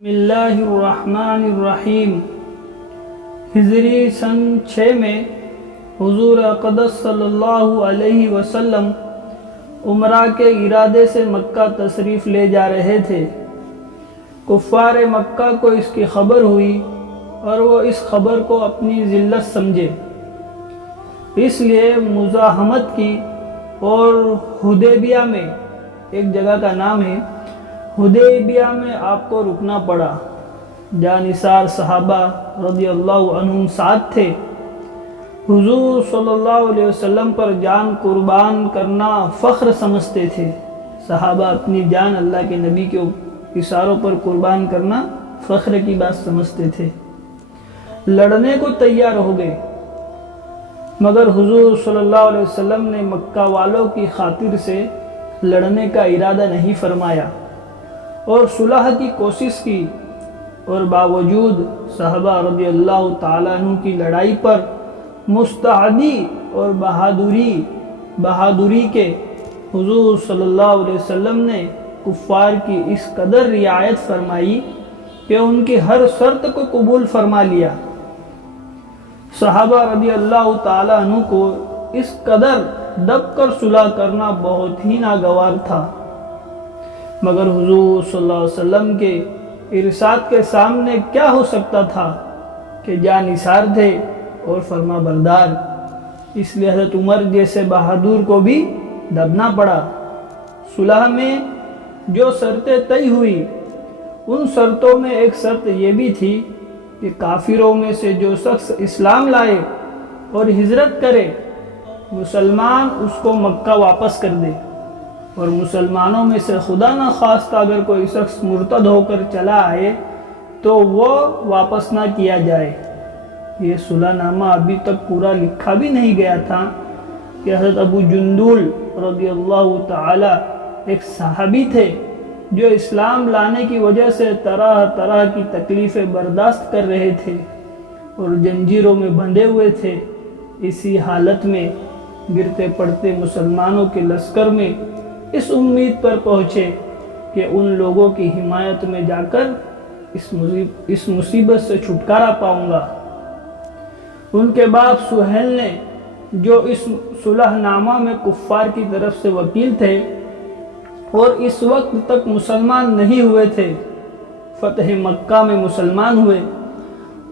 بسم اللہ الرحمن الرحیم۔ ہجری سن 6 میں حضور اقدس صلی اللہ علیہ وسلم عمرہ کے ارادے سے مکہ تشریف لے جا رہے تھے۔ کفار مکہ کو اس کی خبر ہوئی اور وہ اس خبر کو اپنی ذلت سمجھے، اس لیے مزاحمت کی اور حدیبیہ میں، ایک جگہ کا نام ہے، حدیبیہ میں آپ کو رکنا پڑا۔ جانثار صحابہ رضی اللہ عنہم ساتھ تھے۔ حضور صلی اللہ علیہ وسلم پر جان قربان کرنا فخر سمجھتے تھے۔ صحابہ اپنی جان اللہ کے نبی کے اشاروں پر قربان کرنا فخر کی بات سمجھتے تھے۔ لڑنے کو تیار ہو گئے، مگر حضور صلی اللہ علیہ وسلم نے مکہ والوں کی خاطر سے لڑنے کا ارادہ نہیں فرمایا اور صلح کی کوشش کی، اور باوجود صحابہ رضی اللہ تعالیٰ عنہ کی لڑائی پر مستعدی اور بہادری کے حضور صلی اللہ علیہ وسلم نے کفار کی اس قدر رعایت فرمائی کہ ان کی ہر شرط کو قبول فرما لیا۔ صحابہ رضی اللہ تعالیٰ عنہ کو اس قدر دب کر صلح کرنا بہت ہی ناگوار تھا، مگر حضور صلی اللہ علیہ وسلم کے ارشاد کے سامنے کیا ہو سکتا تھا کہ جانثار تھے اور فرما بردار، اس لیے حضرت عمر جیسے بہادر کو بھی دبنا پڑا۔ صلح میں جو شرطیں طے ہوئی، ان شرطوں میں ایک شرط یہ بھی تھی کہ کافروں میں سے جو شخص اسلام لائے اور ہجرت کرے، مسلمان اس کو مکہ واپس کر دے، اور مسلمانوں میں سے خدا نہ خواستہ اگر کوئی شخص مرتد ہو کر چلا آئے تو وہ واپس نہ کیا جائے۔ یہ صلح نامہ ابھی تک پورا لکھا بھی نہیں گیا تھا کہ حضرت ابو جندل رضی اللہ تعالی ایک صحابی تھے جو اسلام لانے کی وجہ سے طرح طرح کی تکلیفیں برداشت کر رہے تھے اور زنجیروں میں بندھے ہوئے تھے۔ اسی حالت میں گرتے پڑتے مسلمانوں کے لشکر میں اس امید پر پہنچے کہ ان لوگوں کی حمایت میں جا کر اس مصیبت سے چھٹکارا پاؤں گا۔ ان کے باپ سہیل نے، جو اس صلح نامہ میں کفار کی طرف سے وکیل تھے اور اس وقت تک مسلمان نہیں ہوئے تھے، فتح مکہ میں مسلمان ہوئے،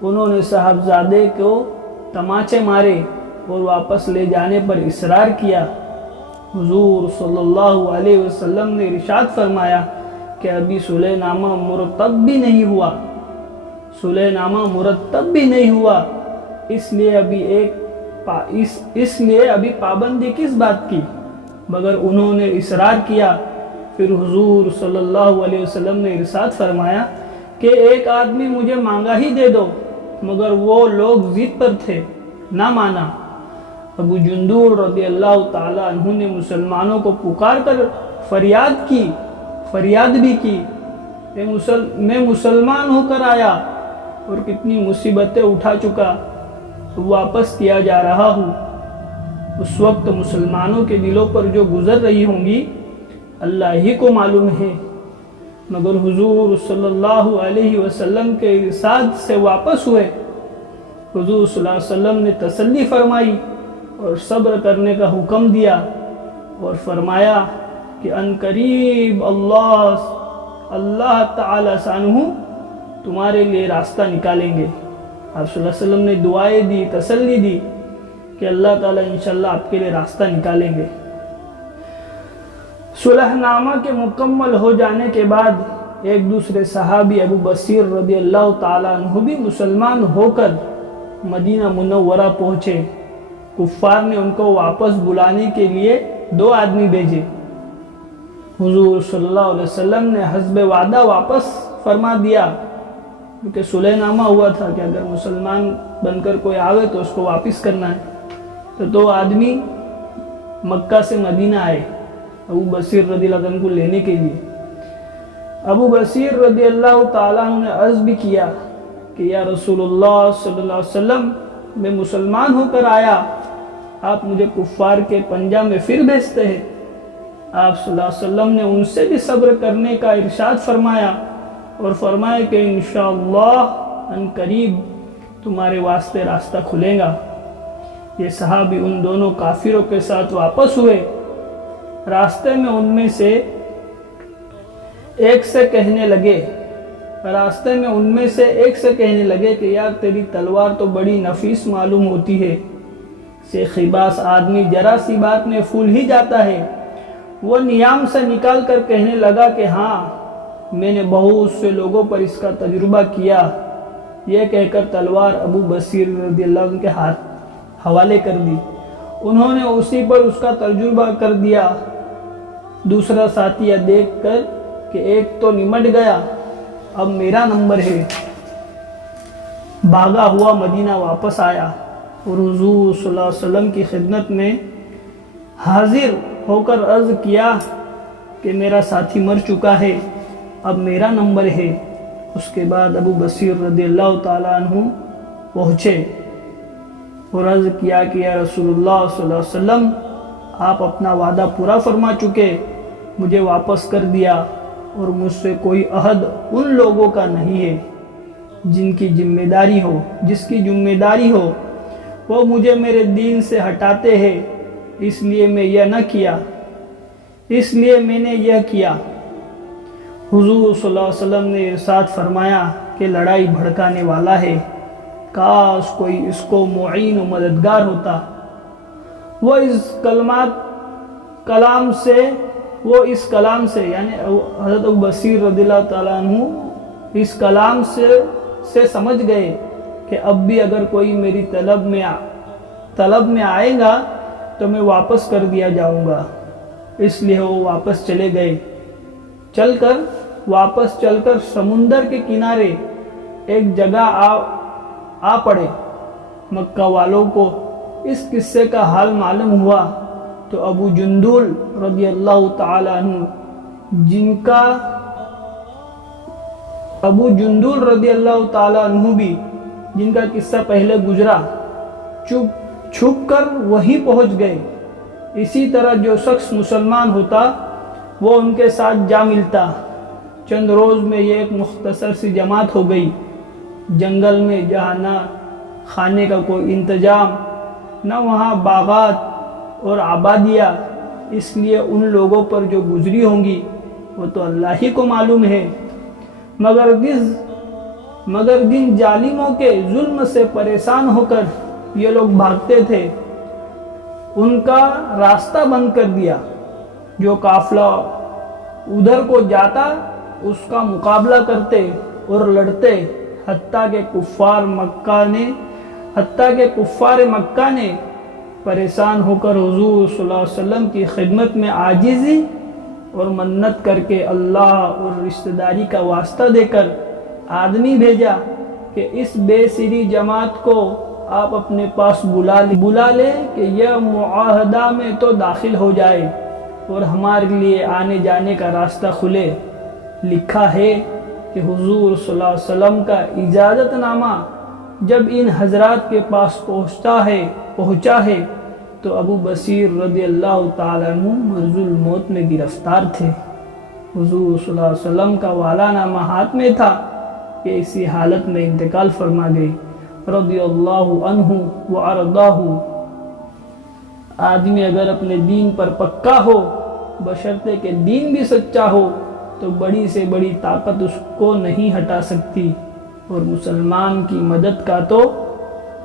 انہوں نے صاحبزادے کو تماچے مارے اور واپس لے جانے پر اصرار کیا۔ حضور صلی اللہ علیہ وسلم نے ارشاد فرمایا کہ ابھی صلح نامہ مرتب بھی نہیں ہوا، اس لیے ابھی پابندی کس بات کی، مگر انہوں نے اصرار کیا۔ پھر حضور صلی اللہ علیہ وسلم نے ارشاد فرمایا کہ ایک آدمی مجھے مانگا ہی دے دو، مگر وہ لوگ ضد پر تھے، نہ مانا۔ ابو جندل رضی اللہ تعالی عنہ نے مسلمانوں کو پکار کر فریاد بھی کی، میں مسلمان ہو کر آیا اور کتنی مصیبتیں اٹھا چکا، واپس کیا جا رہا ہوں۔ اس وقت مسلمانوں کے دلوں پر جو گزر رہی ہوں گی اللہ ہی کو معلوم ہے، مگر حضور صلی اللہ علیہ وسلم کے ارشاد سے واپس ہوئے۔ حضور صلی اللہ علیہ وسلم نے تسلی فرمائی اور صبر کرنے کا حکم دیا اور فرمایا کہ عنقریب اللہ تعالی شانہ تمہارے لیے راستہ نکالیں گے۔ آپ صلی اللہ علیہ وسلم نے دعائیں دی، تسلی دی کہ اللہ تعالیٰ انشاءاللہ آپ کے لیے راستہ نکالیں گے۔ صلح نامہ کے مکمل ہو جانے کے بعد ایک دوسرے صحابی ابو بصیر رضی اللہ تعالیٰ عنہ بھی مسلمان ہو کر مدینہ منورہ پہنچے۔ کفار نے ان کو واپس بلانے کے لیے 2 آدمی بھیجے۔ حضور صلی اللہ علیہ وسلم نے حسب وعدہ واپس فرما دیا، کیونکہ صلح نامہ ہوا تھا کہ اگر مسلمان بن کر کوئی آوے تو اس کو واپس کرنا ہے۔ تو 2 آدمی مکہ سے مدینہ آئے ابو بصیر رضی اللہ عنہ کو لینے کے لیے۔ ابو بصیر رضی اللہ تعالیٰ عنہ نے عرض بھی کیا کہ یا رسول اللہ صلی اللہ علیہ وسلم، میں مسلمان ہو کر آیا، آپ مجھے کفار کے پنجہ میں پھر بھیجتے ہیں۔ آپ صلی اللہ علیہ وسلم نے ان سے بھی صبر کرنے کا ارشاد فرمایا اور فرمایا کہ انشاءاللہ ان قریب تمہارے واسطے راستہ کھلے گا۔ یہ صحابی ان دونوں کافروں کے ساتھ واپس ہوئے۔ راستے میں ان میں سے ایک سے کہنے لگے کہ یار تیری تلوار تو بڑی نفیس معلوم ہوتی ہے۔ شیخ عباس آدمی ذرا سی بات میں پھول ہی جاتا ہے۔ وہ نیام سے نکال کر کہنے لگا کہ ہاں، میں نے بہت سے لوگوں پر اس کا تجربہ کیا۔ یہ کہہ کر تلوار ابو بصیر رضی اللہ عنہ کے ہاتھ حوالے کر دی۔ انہوں نے اسی پر اس کا تجربہ کر دیا۔ دوسرا ساتھی یہ دیکھ کر کہ ایک تو نمٹ گیا، اب میرا نمبر ہے، بھاگا ہوا مدینہ واپس آیا اور حضور صلی اللہ علیہ وسلم کی خدمت میں حاضر ہو کر عرض کیا کہ میرا ساتھی مر چکا ہے، اب میرا نمبر ہے۔ اس کے بعد ابو بصیر رضی اللہ تعالیٰ عنہ پہنچے اور عرض کیا کہ یا رسول اللہ صلی اللہ علیہ وسلم، آپ اپنا وعدہ پورا فرما چکے، مجھے واپس کر دیا اور مجھ سے کوئی عہد ان لوگوں کا نہیں ہے جس کی ذمہ داری ہو وہ مجھے میرے دین سے ہٹاتے ہیں، اس لیے میں نے یہ کیا۔ حضور صلی اللہ علیہ وسلم نے ارشاد فرمایا کہ لڑائی بھڑکانے والا ہے، کاش کوئی اس کو معین و مددگار ہوتا۔ وہ اس کلام سے یعنی حضرت ابو بصیر رضی اللہ تعالیٰ عنہ اس کلام سے سمجھ گئے کہ اب بھی اگر کوئی میری طلب میں آئے گا تو میں واپس کر دیا جاؤں گا، اس لیے وہ واپس چلے گئے۔ واپس چل کر سمندر کے کنارے ایک جگہ آ پڑے۔ مکہ والوں کو اس قصے کا حال معلوم ہوا تو ابو جندل رضی اللہ تعالی عنہ بھی جن کا قصہ پہلے گزرا، چھپ کر وہیں پہنچ گئے۔ اسی طرح جو شخص مسلمان ہوتا وہ ان کے ساتھ جا ملتا۔ چند روز میں یہ ایک مختصر سی جماعت ہو گئی۔ جنگل میں جہاں نہ کھانے کا کوئی انتظام، نہ وہاں باغات اور آبادیاں، اس لیے ان لوگوں پر جو گزری ہوں گی وہ تو اللہ ہی کو معلوم ہے۔ مگر جن ظالموں کے ظلم سے پریشان ہو کر یہ لوگ بھاگتے تھے، ان کا راستہ بند کر دیا۔ جو قافلہ ادھر کو جاتا اس کا مقابلہ کرتے اور لڑتے، حتیٰ کہ کفار مکہ نے پریشان ہو کر حضور صلی اللہ علیہ وسلم کی خدمت میں عاجزی اور منت کر کے اللہ اور رشتہ داری کا واسطہ دے کر آدمی بھیجا کہ اس بے سری جماعت کو آپ اپنے پاس بلا لے کہ یہ معاہدہ میں تو داخل ہو جائے اور ہمارے لیے آنے جانے کا راستہ کھلے۔ لکھا ہے کہ حضور صلی اللہ علیہ وسلم کا اجازت نامہ جب ان حضرات کے پاس پہنچا ہے تو ابو بصیر رضی اللہ تعالیٰ عنہ مرض الموت میں گرفتار تھے۔ حضور صلی اللہ علیہ وسلم کا والا نامہ ہاتھ میں تھا کہ اسی حالت میں انتقال فرما گئے رضی اللہ عنہ وارضاہ۔ آدمی اگر اپنے دین پر پکا ہو، بشرطے کہ دین بھی سچا ہو، تو بڑی سے بڑی طاقت اس کو نہیں ہٹا سکتی۔ اور مسلمان کی مدد کا تو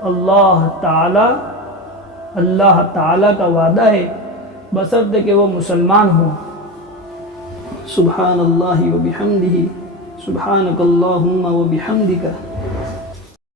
اللہ تعالی کا وعدہ ہے، بشرطے کہ وہ مسلمان ہو۔ سبحان اللہ و بحمدہ، سبحانک اللہم و بحمدک۔